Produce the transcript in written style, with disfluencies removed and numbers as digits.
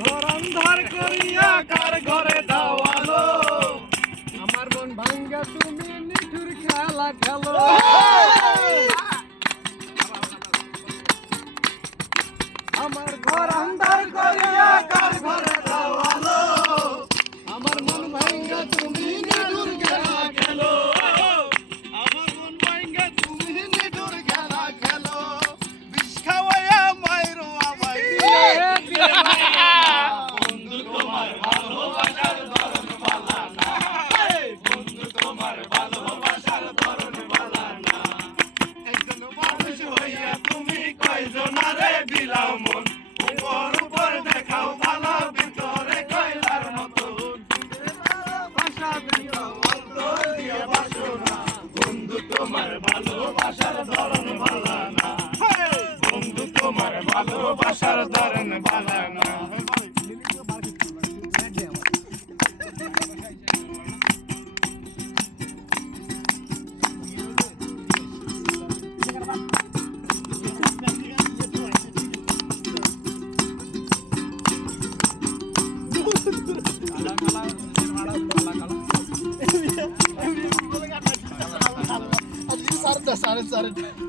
ঘর অন্ধার করিয়া কার ঘরে দাওয়ালো আমার মন ভাঙ্গা তুমি নিঠুর খেলা খেলো আমার ঘর অন্ধার করিয়া কার ঘরে দাওয়ালো আমার মন ভাঙ্গা তুমি নিঠুর খেলা খেলো আমার মন ভাঙ্গা তুমি নিঠুর খেলা খেলো বিষ খাওয়ায়া মাইরো আমায় ভালোবাসার ধরন ভালো না বন্ধু তোমার ভালোবাসার ধরন ভালো না सारे